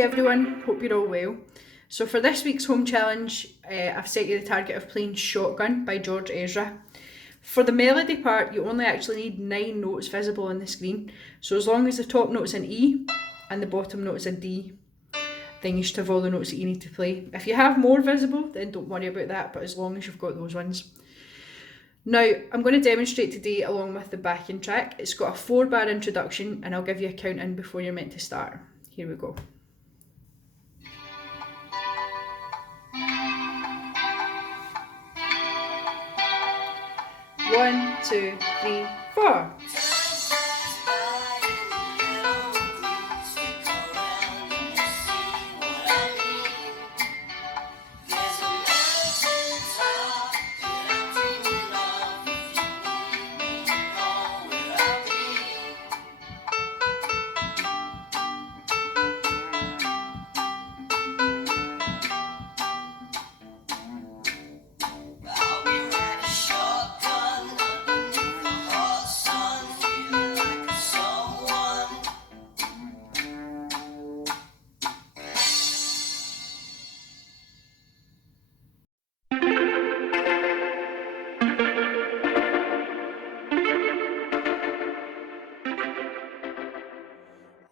everyone, hope you're all well. So for this week's home challenge, I've set you the target of playing Shotgun by George Ezra. For the melody part, you only actually need 9 notes visible on the screen. So as long as the top note is an E and the bottom note is a D, then you should have all the notes that you need to play. If you have more visible, then don't worry about that, but as long as you've got those ones. Now, I'm going to demonstrate today along with the backing track. It's got a 4-bar introduction and I'll give you a count in before you're meant to start. Here we go. 1, 2, 3, 4.